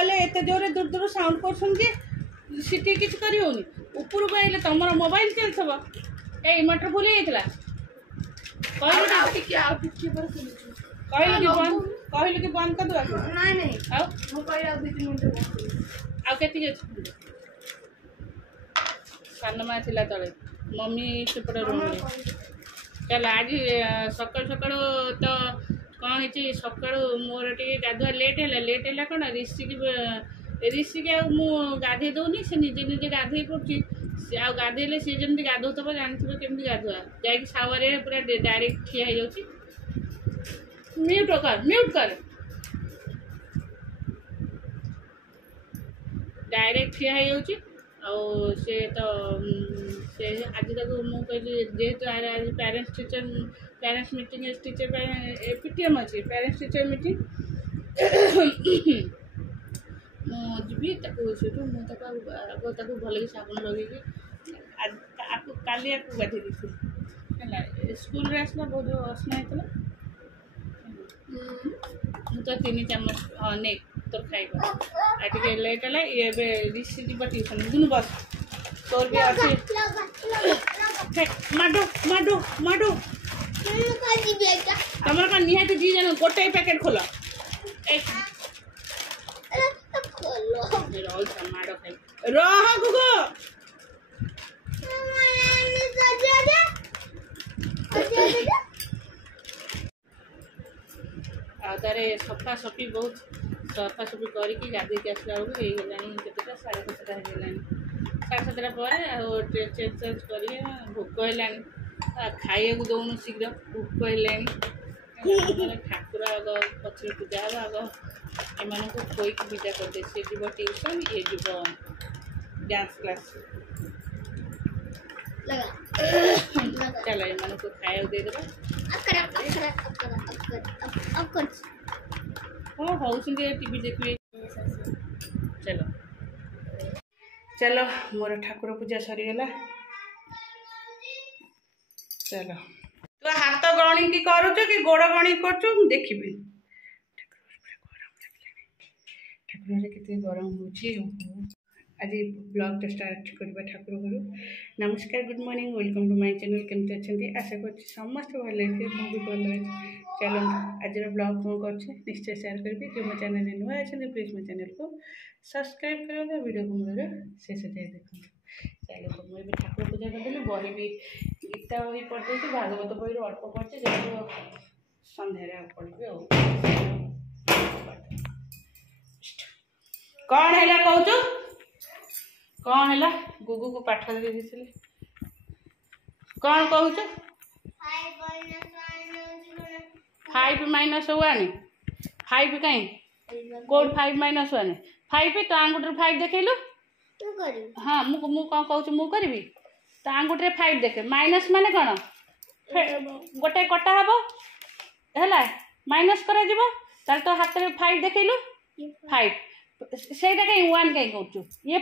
गले एत जोर दूर दूर साउंड कर सीटी किसी कर उपरକୁ आइले तुम मोबाइल चलथब ए इन्वर्टर भूल जाइला कहलु कि बंद कर दवा नहीं नहीं आउ मो कहला 2-3 मिनिट आउ केति अछि सानमा थिला तळे मम्मी सेपट रूम रे चल आज सकाळ सकाळ तो कौन है सकाल मोर टे गाधुआ लेट है कौन ऋषि के गाधे दौनी से निजे निजे गाधे पड़ी गाधेले सी जमी गाधौब जानते केमती गाधुआ जा सावर पूरा डायरेक्ट ठिया हो जाऊँ म्यूट कर डायरेक्ट ठिया हो जाऊँ से तो से आज तक मुझे जेहेतु आज पेरेंट्स मीटिंग टीचर पीटीएम अच्छी पेरेंट्स टीचर मीटिंग मुझे भल साबुन लगे काली आपको गाधे दी स्कूल आसला बहुत असना होता तो 3 चम्मच हाँ नहीं तो खाइबा आटे लेट है ये ऋषि जी ट्यूशन दुनु बस तोर भी अच्छे माडो माडो माडो तुम निहाती दी जन गोटे पैकेट खोल माड़ खाई रह गुगो तारे सफा सफी बहुत सफा सफी करके गाधे आसला बेलू ये केतटा 7:30 हो 7:30 पर चेंज कर भोक है खाइए दौन शीघ्र भोक है ठाकुर आग पचर पूजा आग एम खोई पूजा करदे सी जीव ट्यूशन ये जीव डांस क्लास चलो एम खाया देदेबा हाँ हूँ टीवी देखिए चलो चलो मोर ठाकुर पूजा सरीगला चलो तू हाथ गणी की करुच कि गोड़ गणी कर देखी ठाकुर केते गरम हो आज ब्लॉग तो स्टार्ट करवा ठाकुर घर नमस्कार good morning welcome to my channel केमती अच्छा आशा कर समस्त भल मुझे भल अच्छे चलो आज ब्लॉग कौन कर निश्चय शेयर करी जो मो चैनल नुआ अच्छा प्लीज मो चैनल को सब्सक्राइब करेंगे वीडियो को मेरे शेष जाए देखो चलो तो मुझे ठाकुर पूजा करदेली बही भी गीता बही पढ़ दी भागवत बही अल्प पढ़े जो सन्धार पढ़ी कौन है कहूँ कौन है गुगु को पाठ दे दी कौन कहूँ 5 - 1 5 कहीं कौन 5 - 1 5 तो आंगुठे 5 देखलु हाँ मु कौन कहूँ मु करी तो आंगुठे 5 देखे माइनस माने कौन गोटे कटा हम है माइनस कर तो हाथ में 5 देखलु 5 से कहीं 1 कहीं कहूँ ये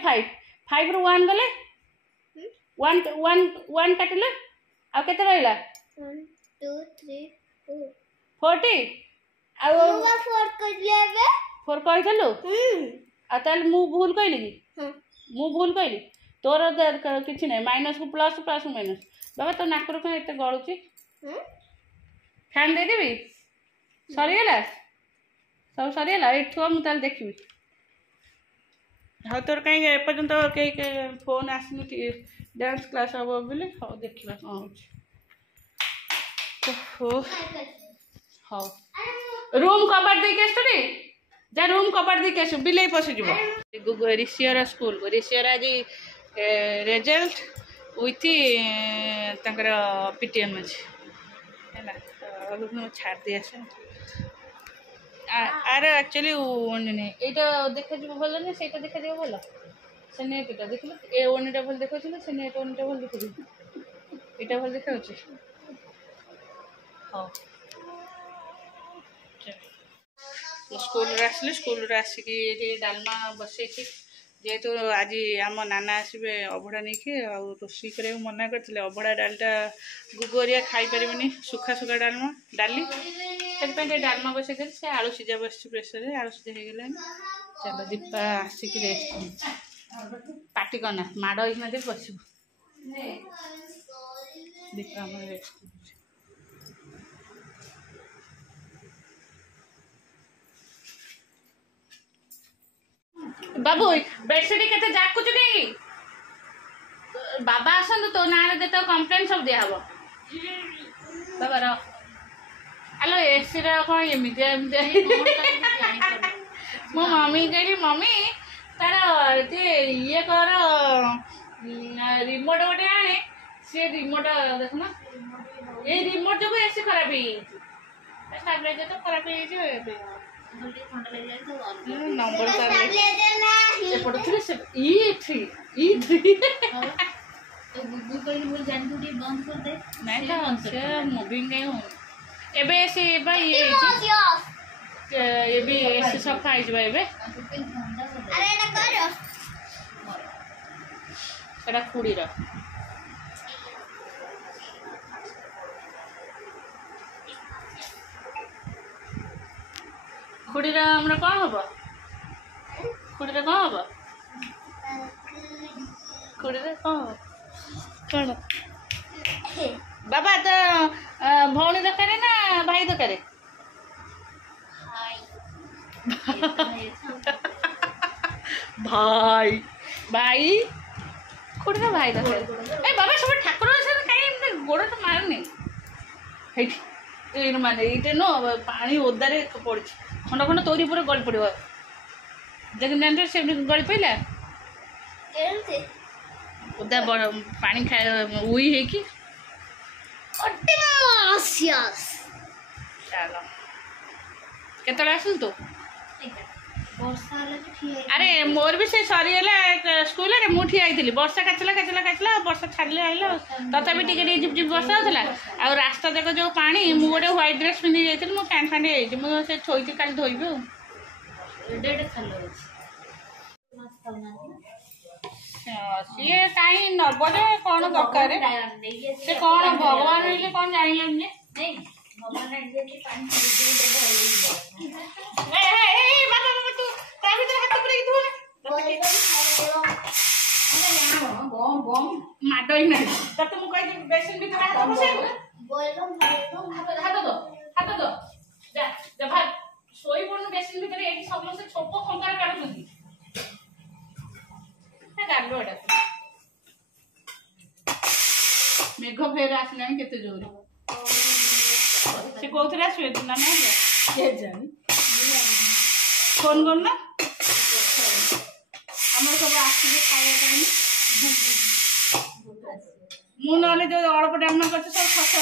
5 रु 1 गले 1 काटिले आ केते रहिला 1 2 3 4 40 आ 4 कहिलु आ ताल मु भूल कहली कि मु भूल कहली तोर किछि नै माइनस को प्लस प्लस माइनस बाबा तो नाकर कौन एत गलुची फैन दे देबी सरीगला सब सरीगला ये थुआ मु ताल देखबी हाँ तोर कहीं एपर्यंत कई फोन आसनी डांस क्लास हम बोले हाँ देखा कौन हो हाँ रूम कबाड़ देके आसुनी जा रूम कबाड़ देके आसु बिले पशिज गुगु ऋषियर स्कूल ऋषियर आज रिजल्ट विथ पीटीएम अच्छे है छाड़ दी आस आर एक्चुअली नहीं यहाँ देखा भल ना से देखा भल से नेटा देख ए ओनिटा भल देखा से नेट ओनिटा भल देख यहाँ भल देखा हाँ स्कूल आसली स्कूल आसिक डालमा बसई जेहेतु आज आम नाना आसबे अभड़ा नहीं कि रोषे कर मना करते अभड़ा डालटा गुगरिया खाई पारे सुखा सुखा डालमा डाली से डालमा बसई से आलू सीझा बस प्रेसर आलू सीझा हो गला चलो दीपा आसिक रेस्ट पाटी करना माड़ होना दे बस दीपा रेस्ट बाबू बेडसीट के जाकुच कहीं बाबा आसतु तो ना दे तो कंप्लेन सब दिया हम बाबा रो हेलो एसी कौन एमती मो मम्मी कहली मम्मी तार ये कर रिमोट गोटे आने सी रिमोट देखना ये रिमोट जो एसी खराब हो तो खराब हो नंबर एपटे E3 मुविंग ये सफा हो खुड़ीर खुड़ी हमर कौन हम खुड़ी कौन हम खुड़ी कौन कौन बाबा तो भौणी दरकार ना भाई दरकार भाई भाई खुड़ी ना भाई दरकार ए बाबा सब ठाकुर कहीं गोड़ तो मारनी माने ये न पानी ओदारे पड़ खंड खंड तोरी पूरा गली पड़ो देखते से गली पड़ा ओदा पानी खाए उई है कि चलो केतले आसु तो अरे मोर भी से सरीगला स्कूल रे मु ठिया आइथिली वर्षा काचला काचला काचला वर्षा छाड़ले आइला तथापि टिके झिप झिप वर्षा होता आ रास्ता जाक जो पानी मु गोटे व्हाइट ड्रेस पिंधि जाइथिली मो पैंट फांडी जाइछि मु से छोइति काल धोइबे सी कहीं नब जे कौन दरकार से कौन भगवान रही कौन जान माड ही ना तो मुझे बेसिन भी हाथ दो हाथ दो जा भाग शोई पड़ू बेसिन भीतर ये समस्त छोप खंकार काटुंट गालो एटा मेघ फेर आसला केते जोर से कोथरे आसवे ना ना के जानी फोन करना आम सब आसिक खाया मुझे जो अल्प डालमा कर सब खस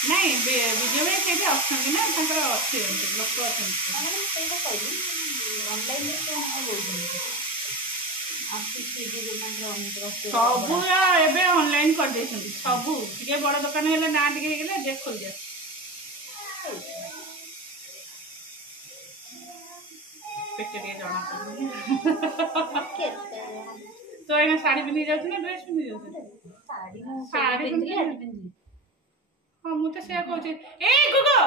नहीं विजय भाई के अच्छा ना अच्छे लोक सब एबे ऑनलाइन कर दे सब टे बड़ दुकान है ना टे जे खोल जा पेटे जना तो ये साड़ी पिंधि जाऊँ ना ड्रेस पिंधि जाऊँ साड़ी हाँ मुझे से कहूँ ए गुगो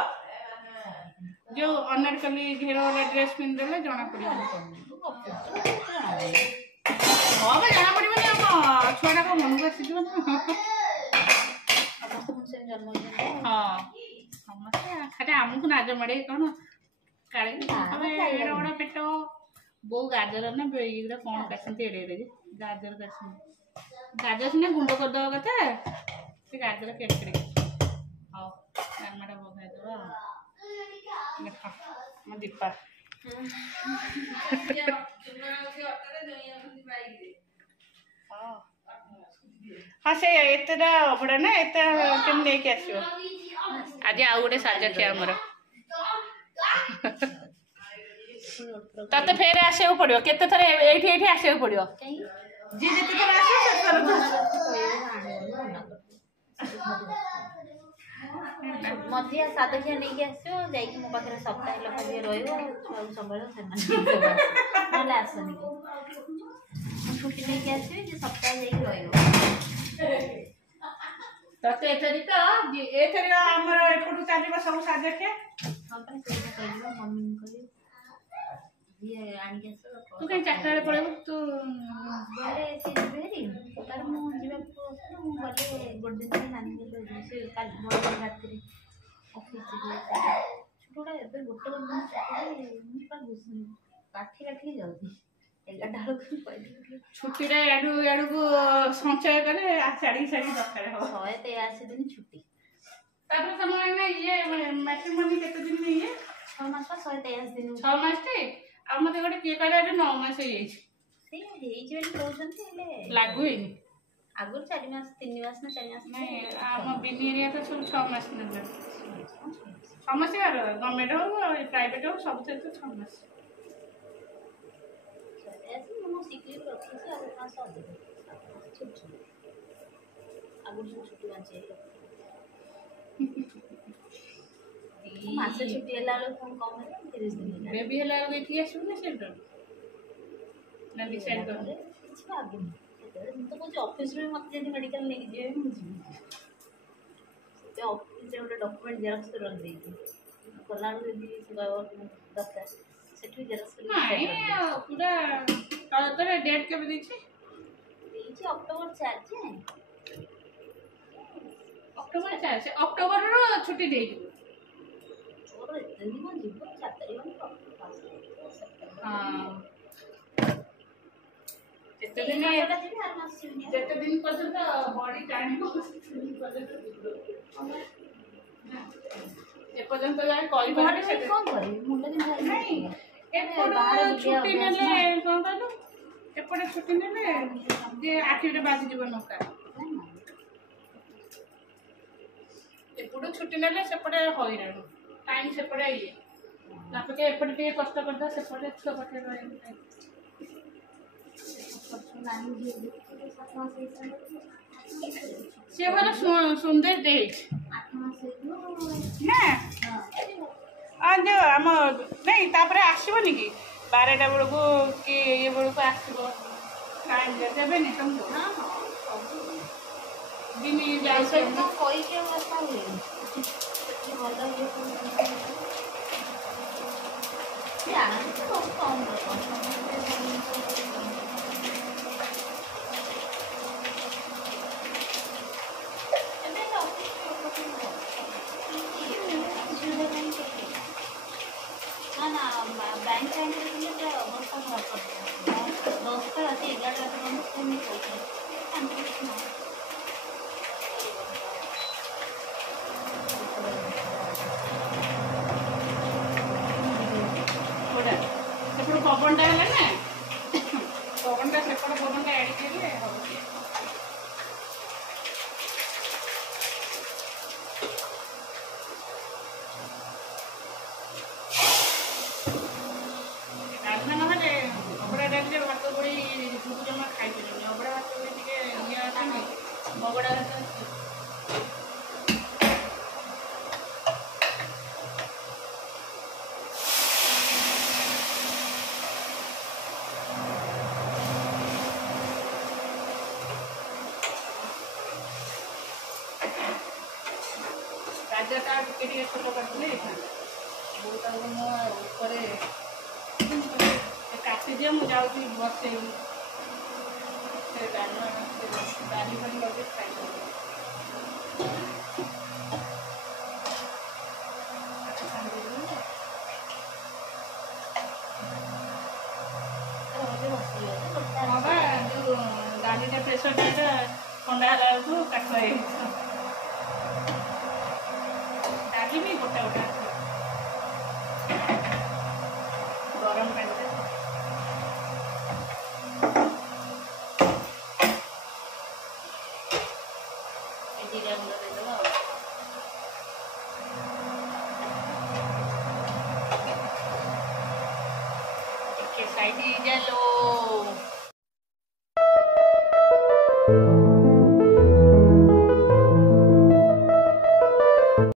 जो अनारकली घेर वाला ड्रेस पिंधे जना पड़ हाँ भाई जना पड़े छुआ को मन को आसी हाँ समस्ते खाली आमको नाज मड़े कौन काले बड़ा पेट बो गाजर ना ये कौन काटते एड़े गाजर गाजर सीना गुंड करदे कथा से गाजर केड़े हाँ डालमाटा बघाईदे देख मो दीपा हाँ से एतटा अभड़ा ना एत केम लेके आसो आज आउ गोटे साजा खिया आमर तते फेर आसे पड़ो केते थर एठी आसे पड़ो जी जेते थर मध्य सादखिया नहीं के आसो जाई कि मो पाखरे सप्ताह लखा जे रहइबो सब संभाळ से मन नले आसनी छुट्टी नहीं के आसे जे सप्ताह जाई कि रहइबो तते एथरी तो एथरी हमर एपटु चालीबा सब सादखिया हम पर से कहलिबो मम्मी कहली ये आनी के तू कहीं चारटा रे पड़ेबो तू बोले से भेरी पर मु जीवा को मु बोले गोड दिन नानी के से काल मोर रात्रि ऑफिस जे छोटा एबे गोटे दिन छुट्टी पर घुसनी काठी काठी जाउती एला डाल को पड़ी छुट्टी रे एडु एडु को संचय करे आ साड़ी साड़ी दरकार हो 183 दिन छुट्टी तापर समय ना ये मैट्रिमोनी केते दिन में ये 6 मास पर 123 दिन 6 मास टे आ मते गोटे के करे 9 मास हे जाई से हेई जे कहउछन ले लागु हे आगु 4 मास 3 मास ना 4 मास नहीं हम बिनी एरिया तो सब 6 मास न समस्या गवर्नमेंट हो प्राइवेट हो सब से तो 6 मास ऐसे मनो सीखली रखी से आगु 5 साल दे आगु छुट्टी बांचे मासे छुट्टी हला लो फोन कम है 30 दिन बेबी हला लो एठी आसु ना सेंटर ना डिसाइड कर किछ आगु नहीं तो कुछ ऑफिस में मत जदी मेडिकल लेके जे मुझे ते ऑफिस रे डॉक्यूमेंट जेरॉक्स कर रख देती कोला रो जदी दरकार सेठी जेरॉक्स कर नहीं पूरा तोरे डेट के दी छी अक्टोबर 4 छे अक्टोबर 4 से अक्टोबर रो छुट्टी दे और इतने दिन जीव 4 तारीख में हां जेते दिन पर्यंत बॉडी टाइम ए पर्यंत जाय कॉल कर से कौन करे मुंडा दिन नहीं एपड़ छुट्टी नेले कोन कहलु एपड़ छुट्टी नेले जे आखिरे बाजी जीवन नका एपड़ छुट्टी नेले सेपड़े होइराणु टाइम सेपड़े ये नापके एपड़ के कष्ट करदा सेपड़े छ पटे रहे से वाला सुंदर देख 8 मास ना आज हम नहीं तापरे आसीबनी कि 12टा बेल को कि ये बेल को आसीबो टाइम देबे नि तुमको हां हां दिन जाय से कोई के अवस्था हुए कि होला ये आना तो कम ना बैंक टाइम रे तो अवस्था खराब कर 10 का रात 11 रात में स्कूल में पहुंचे ओडा सेपड़ पवनटा है ना पवनटा सेपड़ पवनटा ऐड केले हो भात बड़ी जमा खाई अबड़ा भात टे ये मगड़ा राजा टे छोट करते बहुत काटी दिए मुझे जाऊँगी बस डाली बनी लगे खाई हाँ जो डाली प्रेसर ठंडा है काठ डाली भी गोटा गोटा गरम पानी लाइट जलो